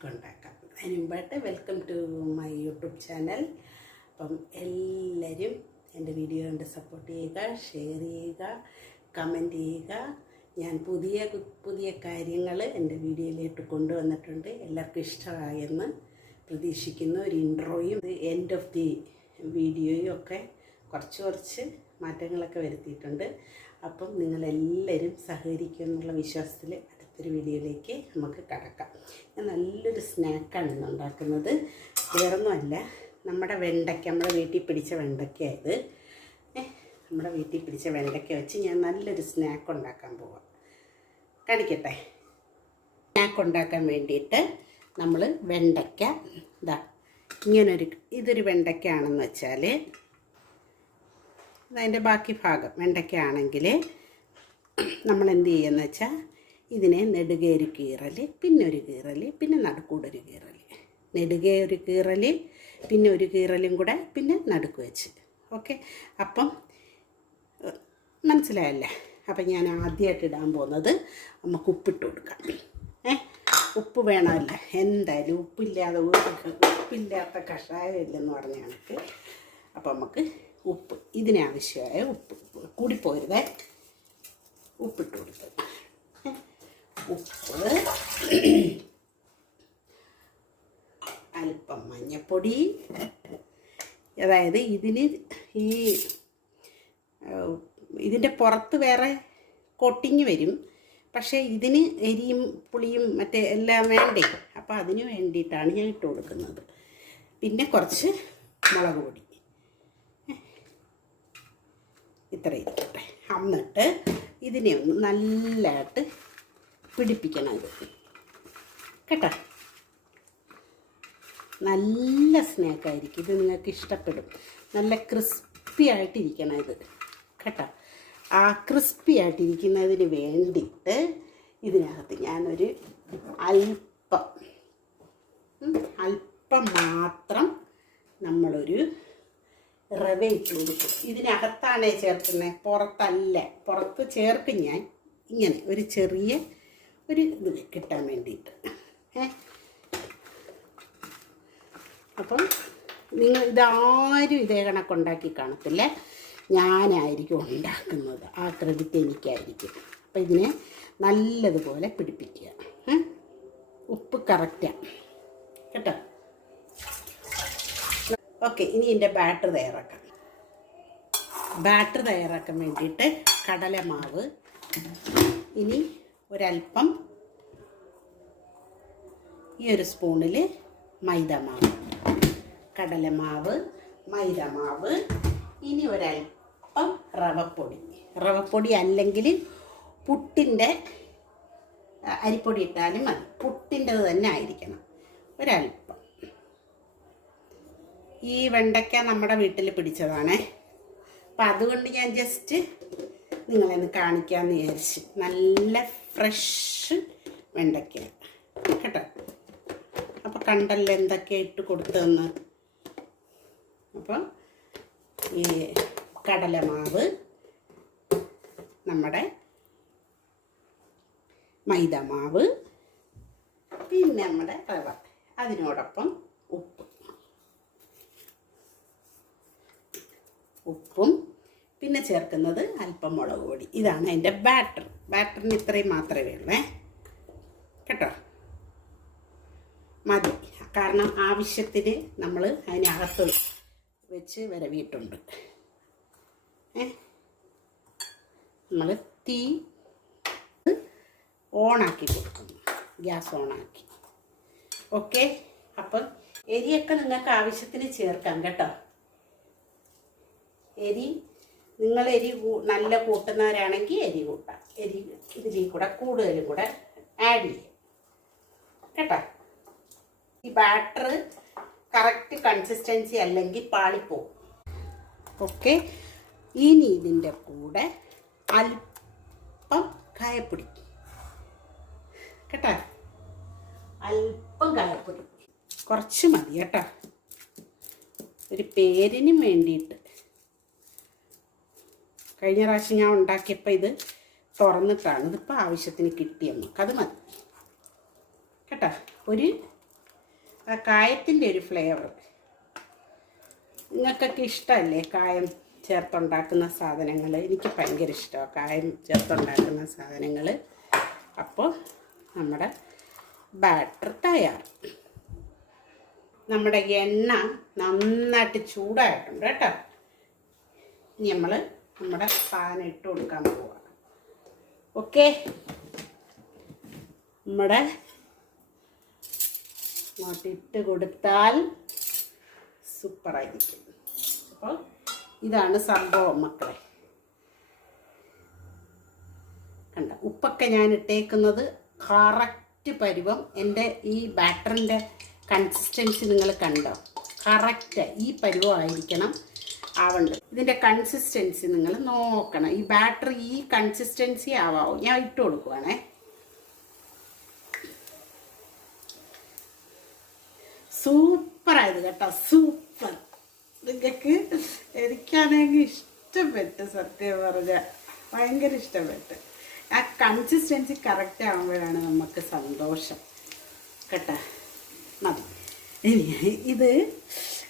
Snack ഉണ്ടാക്കാം. അതിന് മുമ്പായിട്ട് welcome to my YouTube channel. അപ്പം എല്ലാവരും എൻ്റെ വീഡിയോ കണ്ട് സപ്പോർട്ട് ചെയ്യുക, ഷെയർ ചെയ്യുക, കമൻറ്റ് ചെയ്യുക. ഞാൻ പുതിയ പുതിയ കാര്യങ്ങൾ എൻ്റെ വീഡിയോയിലേക്ക് കൊണ്ടുവന്നിട്ടുണ്ട്. എല്ലാവർക്കും ഇഷ്ടമായെന്ന് പ്രതീക്ഷിക്കുന്നു. ഒരു ഇൻട്രോയും എൻഡ് ഓഫ് ദി വീഡിയോയും ഒക്കെ കുറച്ച് മാറ്റങ്ങളൊക്കെ വരുത്തിയിട്ടുണ്ട്. അപ്പം നിങ്ങളെല്ലാവരും സഹകരിക്കുമെന്നുള്ള വിശ്വാസത്തിൽ അടുത്തൊരു വീഡിയോയിലേക്ക് നമുക്ക് കടക്കാം. ഞാൻ നല്ലൊരു സ്നാക്കാണ് ഇന്ന് ഉണ്ടാക്കുന്നത്. വേറൊന്നുമല്ല, നമ്മുടെ വെണ്ടയ്ക്ക, നമ്മുടെ വീട്ടിൽ പിടിച്ച വെണ്ടയ്ക്കയത്. നമ്മുടെ വീട്ടിൽ പിടിച്ച വെണ്ടയ്ക്ക വെച്ച് ഞാൻ നല്ലൊരു സ്നാക്ക് ഉണ്ടാക്കാൻ പോവാം. കാണിക്കട്ടെ. സ്നാക്ക് ഉണ്ടാക്കാൻ വേണ്ടിയിട്ട് നമ്മൾ വെണ്ടയ്ക്ക ഇതൊരു വെണ്ടയ്ക്കാണെന്ന് വെച്ചാൽ അതിൻ്റെ ബാക്കി ഭാഗം വെണ്ടയ്ക്കാണെങ്കിൽ നമ്മൾ എന്ത് ചെയ്യുമെന്ന് വെച്ചാൽ ഇതിനെ നെടുകെ ഒരു കീറൽ, പിന്നെ ഒരു കീറൽ, പിന്നെ നടുക്കൂടൊരു കീറൽ, നെടുകെ ഒരു കീറൽ, പിന്നെ ഒരു കീറലും കൂടെ, പിന്നെ നടുക്ക് വെച്ച്. ഓക്കെ, അപ്പം മനസ്സിലായല്ലേ? അപ്പം ഞാൻ ആദ്യമായിട്ട് ഇടാൻ പോകുന്നത് നമുക്ക് ഉപ്പിട്ട് കൊടുക്കാം. ഉപ്പ് വേണമല്ല, എന്തായാലും ഉപ്പില്ലാത്ത കഷായം ഇല്ലെന്ന് പറഞ്ഞ കണക്ക്. അപ്പം നമുക്ക് ഉപ്പ്, ഇതിനാവശ്യമായ ഉപ്പ് കൂടിപ്പോരുതേ, ഉപ്പിട്ട് കൊടുക്കുക. ഉപ്പ്, അല്പം മഞ്ഞൾപ്പൊടി. അതായത് ഇതിൻ്റെ പുറത്ത് വേറെ കോട്ടിങ് വരും, പക്ഷേ ഇതിന് എരിയും പുളിയും മറ്റേ എല്ലാം വേണ്ടേ. അപ്പോൾ അതിന് വേണ്ടിയിട്ടാണ് ഞാൻ ഇട്ട് കൊടുക്കുന്നത്. പിന്നെ കുറച്ച് മുളക് പൊടി, ഇത്ര ഇരിക്കട്ടെ. എന്നിട്ട് ഇതിനെ ഒന്ന് നല്ലതായിട്ട് പിടിപ്പിക്കണം. ഇത് കേട്ടോ, നല്ല സ്നാക്കായിരിക്കും ഇത്, നിങ്ങൾക്ക് ഇഷ്ടപ്പെടും. നല്ല ക്രിസ്പി ആയിട്ടിരിക്കണം ഇത് കേട്ടോ. ആ ക്രിസ്പി ആയിട്ടിരിക്കുന്നതിന് വേണ്ടിയിട്ട് ഇതിനകത്ത് ഞാനൊരു അല്പം മാത്രം നമ്മളൊരു റവ ഇട്ട് കൊടുക്കും. ഇതിനകത്താണ് ചേർക്കുന്നത്, പുറത്തല്ല. പുറത്ത് ചേർക്കും ഞാൻ ഇങ്ങനെ ഒരു ചെറിയ ഒരു ഇത് കിട്ടാൻ വേണ്ടിയിട്ട്. അപ്പം നിങ്ങൾ ഇതാരും ഇതേ കണക്കുണ്ടാക്കി കാണത്തില്ല, ഞാനായിരിക്കും ഉണ്ടാക്കുന്നത്. ആ ക്രെഡിറ്റ് എനിക്കായിരിക്കും. അപ്പം ഇതിനെ നല്ലതുപോലെ പിടിപ്പിക്കുക. ഉപ്പ് കറക്റ്റാണ് കേട്ടോ. ഓക്കെ, ഇനി എൻ്റെ ബാറ്റർ തയ്യാറാക്കാം. ബാറ്റർ തയ്യാറാക്കാൻ വേണ്ടിയിട്ട് കടലമാവ്, ഇനി ഒരല്പം ഈ ഒരു സ്പൂണിൽ മൈദമാവ്, കടലമാവ്, മൈദമാവ്, ഇനി ഒരല്പം റവപ്പൊടി അല്ലെങ്കിൽ പുട്ടിൻ്റെ അരിപ്പൊടി ഇട്ടാലും മതി, പുട്ടിൻ്റെത് തന്നെ ആയിരിക്കണം. ഒരല്പം. ഈ വെണ്ടയ്ക്ക നമ്മുടെ വീട്ടിൽ പിടിച്ചതാണേ, അപ്പം അതുകൊണ്ട് ഞാൻ ജസ്റ്റ് നിങ്ങളെന്ന് കാണിക്കാമെന്ന് വിചാരിച്ച്. നല്ല ഫ്രഷ് വെണ്ടയ്ക്ക കേട്ടോ. അപ്പോൾ കണ്ടല്ലോ എന്തൊക്കെയാണ് ഇട്ട് കൊടുത്തതെന്ന്. അപ്പം ഈ കടലമാവ്, നമ്മുടെ മൈദമാവ്, പിന്നെ നമ്മുടെ റവ, അതിനോടൊപ്പം ഉപ്പും പിന്നെ ചേർക്കുന്നത് അല്പം മുളക് പൊടി. ഇതാണ് അതിൻ്റെ ബാറ്റർ. ബാറ്ററിന് ഇത്രയും മാത്രമേ ഉള്ളൂ കേട്ടോ. മതി, കാരണം ആവശ്യത്തിന് നമ്മൾ അതിനകത്ത് വെച്ച് വരവിയിട്ടുണ്ട്. നമ്മൾ തീ ഓണാക്കി കൊടുക്കുന്നു, ഗ്യാസ് ഓണാക്കി. ഓക്കെ, അപ്പം എരിയൊക്കെ നിങ്ങൾക്ക് ആവശ്യത്തിന് ചേർക്കാം കേട്ടോ. നിങ്ങൾ നല്ല കൂട്ടുന്നവരാണെങ്കിൽ എരി കൂട്ടാം. ഇതിൽ കൂടെ കൂടുതലും കൂടെ ആഡ് ചെയ്യും കേട്ടോ. ഈ ബാറ്റർ കറക്റ്റ് കൺസിസ്റ്റൻസി അല്ലെങ്കിൽ പാളിപ്പോവും. ഓക്കെ, ഇനി ഇതിൻ്റെ കൂടെ അല്പം കായപ്പൊടി കേട്ടോ, അല്പം കായപ്പൊടി കുറച്ച് മതി കേട്ടോ, ഒരു പേരിനും വേണ്ടിയിട്ട്. കഴിഞ്ഞ പ്രാവശ്യം ഞാൻ ഉണ്ടാക്കിയപ്പോൾ ഇത് തുറന്നിട്ടാണ്, ഇതിപ്പോൾ ആവശ്യത്തിന് കിട്ടിയ നമുക്കത് മതി കേട്ടോ. ഒരു ആ കായത്തിൻ്റെ ഒരു ഫ്ലേവർ. നിങ്ങൾക്കൊക്കെ ഇഷ്ടമല്ലേ കായം ചേർത്തുണ്ടാക്കുന്ന സാധനങ്ങൾ? എനിക്ക് ഭയങ്കര ഇഷ്ടമാണ് കായം ചേർത്തുണ്ടാക്കുന്ന സാധനങ്ങൾ. അപ്പോൾ നമ്മുടെ ബാറ്റർ തയ്യാർ. നമ്മുടെ എണ്ണ നന്നായിട്ട് ചൂടായിട്ടുണ്ട് കേട്ടോ. ഇനി നമ്മൾ നമ്മുടെ സാധനം ഇട്ട് കൊടുക്കാൻ പോവുക. ഓക്കെ, നമ്മുടെ ഇട്ട് കൊടുത്താൽ സൂപ്പറായിരിക്കും. അപ്പോൾ ഇതാണ് സംഭവം മക്കളെ. കണ്ട, ഉപ്പൊക്കെ ഞാൻ ഇട്ടേക്കുന്നത് കറക്റ്റ് പരുവം. എൻ്റെ ഈ ബാറ്ററിൻ്റെ കൺസിസ്റ്റൻസി നിങ്ങൾ കണ്ടോ? കറക്റ്റ് ഈ പരുവമായിരിക്കണം ആവേണ്ടത്. ഇതിൻ്റെ കൺസിസ്റ്റൻസി നിങ്ങൾ നോക്കണം. ഈ ബാറ്ററി ഈ കൺസിസ്റ്റൻസി ആവാവും. ഞാൻ ഇട്ട് കൊടുക്കുവാണേ. സൂപ്പറായത് കേട്ടോ, സൂപ്പർ. നിങ്ങൾക്ക് എനിക്കാണെങ്കിൽ ഇഷ്ടപ്പെട്ടു, സത്യം പറഞ്ഞാൽ ഭയങ്കര ഇഷ്ടപ്പെട്ടു. ആ കൺസിസ്റ്റൻസി കറക്റ്റ് ആകുമ്പോഴാണ് നമുക്ക് സന്തോഷം കേട്ടോ. മതി. ഇനി ഇത്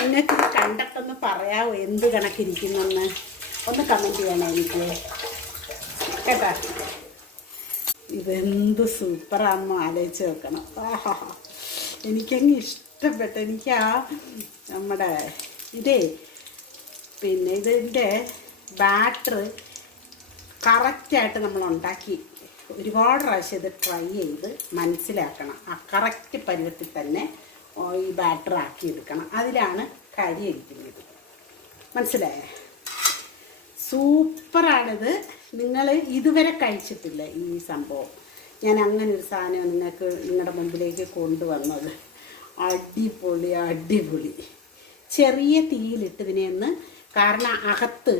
നിങ്ങൾക്ക് കണ്ടിട്ടൊന്ന് പറയാമോ എന്ത് കണക്കിരിക്കുന്നെന്ന്? ഒന്ന് കമൻറ്റ് ചെയ്യണം എനിക്ക് കേട്ടോ. ഇതെന്ത് സൂപ്പറാണെന്ന് ആലോചിച്ച് വെക്കണം. ആഹാ, എനിക്കങ്ങ് ഇഷ്ടപ്പെട്ടു. എനിക്ക് ആ നമ്മുടെ ഇതേ പിന്നെ ഇതിൻ്റെ ബാറ്റർ കറക്റ്റായിട്ട് നമ്മൾ ഉണ്ടാക്കി ഒരുപാട് പ്രാവശ്യം ഇത് ട്രൈ ചെയ്ത് മനസ്സിലാക്കണം. ആ കറക്റ്റ് പരുവത്തിൽ തന്നെ ഈ ബാറ്റർ ആക്കിയെടുക്കണം. അതിലാണ് കാര്യമായിരിക്കുന്നത്. മനസ്സിലായേ? സൂപ്പറാണിത്. നിങ്ങൾ ഇതുവരെ കഴിച്ചിട്ടില്ല ഈ സംഭവം. ഞാൻ അങ്ങനെ ഒരു സാധനം നിങ്ങൾക്ക് നിങ്ങളുടെ മുമ്പിലേക്ക് കൊണ്ടുവന്നത്. അടിപൊളി അടിപൊളി. ചെറിയ തീയിലിട്ട് ഇതിനെയൊന്ന്, കാരണം അകത്ത്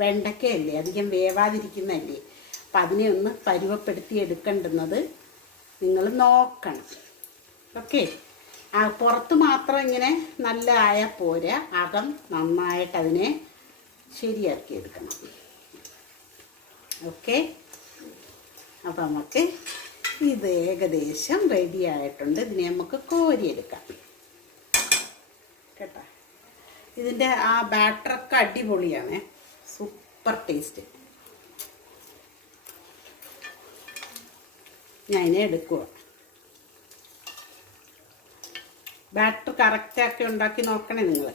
വെണ്ടയ്ക്കയല്ലേ, അധികം വേവാതിരിക്കുന്നതല്ലേ, അപ്പം അതിനെ ഒന്ന് പരുവപ്പെടുത്തി എടുക്കേണ്ടുന്നത് നിങ്ങൾ നോക്കണം. ഓക്കെ, ആ പുറത്ത് മാത്രം ഇങ്ങനെ നല്ല ആയാൽ പോരാ, അകം നന്നായിട്ട് അതിനെ ശരിയാക്കി എടുക്കണം. ഓക്കെ, അപ്പം നമുക്ക് ഇത് ഏകദേശം റെഡി ആയിട്ടുണ്ട്. ഇതിനെ നമുക്ക് കോരിയെടുക്കാം കേട്ടോ. ഇതിൻ്റെ ആ ബാറ്ററൊക്കെ അടിപൊളിയാണ്, സൂപ്പർ ടേസ്റ്റ്. ഞാൻ ഇതിനെ എടുക്കുക. ബാറ്റർ കറക്റ്റാക്കി ഉണ്ടാക്കി നോക്കണേ നിങ്ങൾ.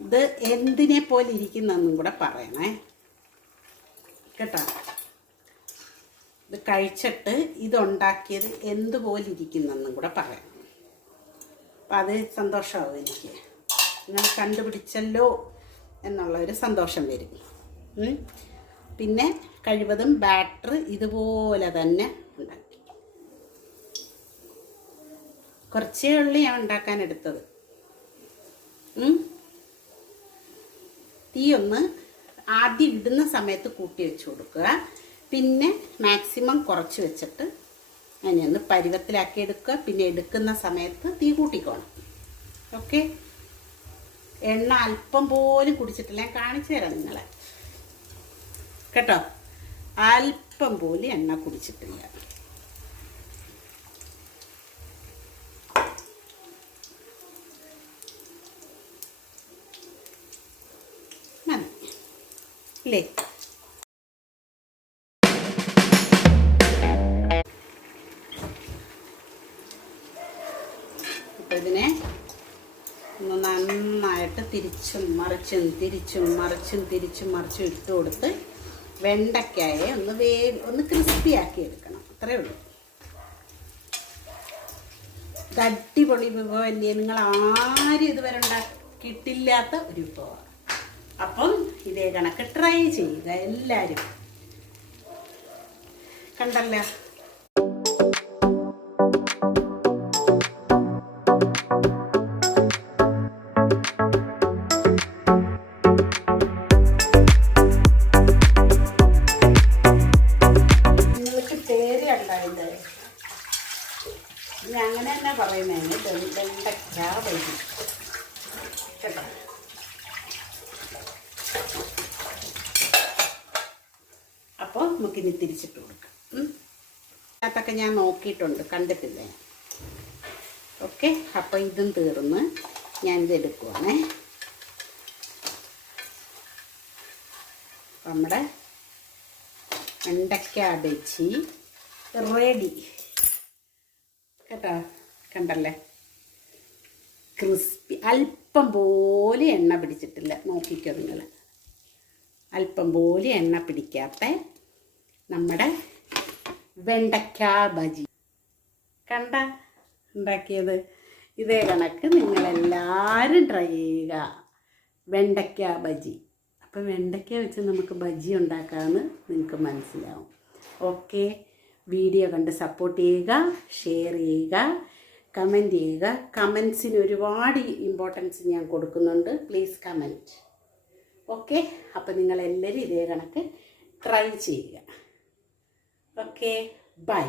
ഇത് എന്തിനെ പോലെ ഇരിക്കുന്നെന്നും കൂടെ പറയണേ കേട്ടോ. ഇത് കഴിച്ചിട്ട് ഇതുണ്ടാക്കിയത് എന്തുപോലെ ഇരിക്കുന്നെന്നും കൂടെ പറയണം. അപ്പം അത് സന്തോഷമാവും എനിക്ക്. നിങ്ങൾ കണ്ടുപിടിച്ചല്ലോ എന്നുള്ളൊരു സന്തോഷം വരും. പിന്നെ കഴിവതും ബാറ്റർ ഇതുപോലെ തന്നെ ഉണ്ടാക്കി. കുറച്ചേ ഉള്ളൂ ഞാൻ ഉണ്ടാക്കാൻ എടുത്തത്. തീ ഒന്ന് ആദ്യം ഇടുന്ന സമയത്ത് കൂട്ടി വെച്ച് കൊടുക്കുക. പിന്നെ മാക്സിമം കുറച്ച് വെച്ചിട്ട് അതിനൊന്ന് പരുവത്തിലാക്കി എടുക്കുക. പിന്നെ എടുക്കുന്ന സമയത്ത് തീ കൂട്ടിക്കോണം. ഓക്കെ, എണ്ണ അല്പം പോലും കുടിച്ചിട്ടില്ല. ഞാൻ കാണിച്ചു തരാം നിങ്ങളെ കേട്ടോ. അല്പം പോലും എണ്ണ കുടിച്ചിട്ടില്ല. അല്ലേ? ഇപ്പം ഇതിനെ ഒന്ന് നന്നായിട്ട് തിരിച്ചും മറിച്ചും ഇട്ട് കൊടുത്ത് വെണ്ടയ്ക്കായെ ഒന്ന് ക്രിസ്പിയാക്കി എടുക്കണം. അത്രയേ ഉള്ളൂ. ഇത് അടിപൊളി വിഭവമല്ലേ, നിങ്ങൾ ആരും ഇതുവരെ ഉണ്ടാക്കിയിട്ടില്ലാത്ത ഒരു വിഭവമാണ്. അപ്പം ഇതേ കണക്ക് ട്രൈ ചെയ്യുക എല്ലാവരും. കണ്ടല്ലോ? നിങ്ങൾക്ക് പേര് കണ്ടായില്ലേ? ഇനി അങ്ങനെ തന്നെ പറയുന്നതിന് വെണ്ടയ്ക്ക വൈകി കേട്ടോ. അപ്പോൾ നമുക്കിനി തിരിച്ചിട്ട് കൊടുക്കാം. അതിനകത്തൊക്കെ ഞാൻ നോക്കിയിട്ടുണ്ട്, കണ്ടിട്ടില്ലേ? ഓക്കെ, അപ്പോൾ ഇതും തീർന്ന് ഞാനിത് എടുക്കുവാണേ. നമ്മുടെ വെണ്ടയ്ക്ക ബജി റെഡി കേട്ടോ. കണ്ടല്ലേ, ക്രിസ്പി. അല്പം പോലും എണ്ണ പിടിച്ചിട്ടില്ല, നോക്കിക്കോ നിങ്ങൾ. അല്പം പോലും എണ്ണ പിടിക്കാത്ത നമ്മുടെ വെണ്ടയ്ക്ക ബജി കണ്ട ഉണ്ടാക്കിയത്. ഇതേ കണക്ക് നിങ്ങളെല്ലാവരും ട്രൈ ചെയ്യുക, വെണ്ടയ്ക്ക ബജി. അപ്പോൾ വെണ്ടയ്ക്ക വെച്ച് നമുക്ക് ബജി ഉണ്ടാക്കാമെന്ന് നിങ്ങൾക്ക് മനസ്സിലാവും. ഓക്കെ, വീഡിയോ കണ്ട് സപ്പോർട്ട് ചെയ്യുക, ഷെയർ ചെയ്യുക, കമൻറ്റ് ചെയ്യുക. കമൻസിന് ഒരുപാട് ഇമ്പോർട്ടൻസ് ഞാൻ കൊടുക്കുന്നുണ്ട്. Please comment. ഓക്കെ, അപ്പോൾ നിങ്ങളെല്ലാവരും ഇതേ കണക്ക് ട്രൈ ചെയ്യുക. Okay, by.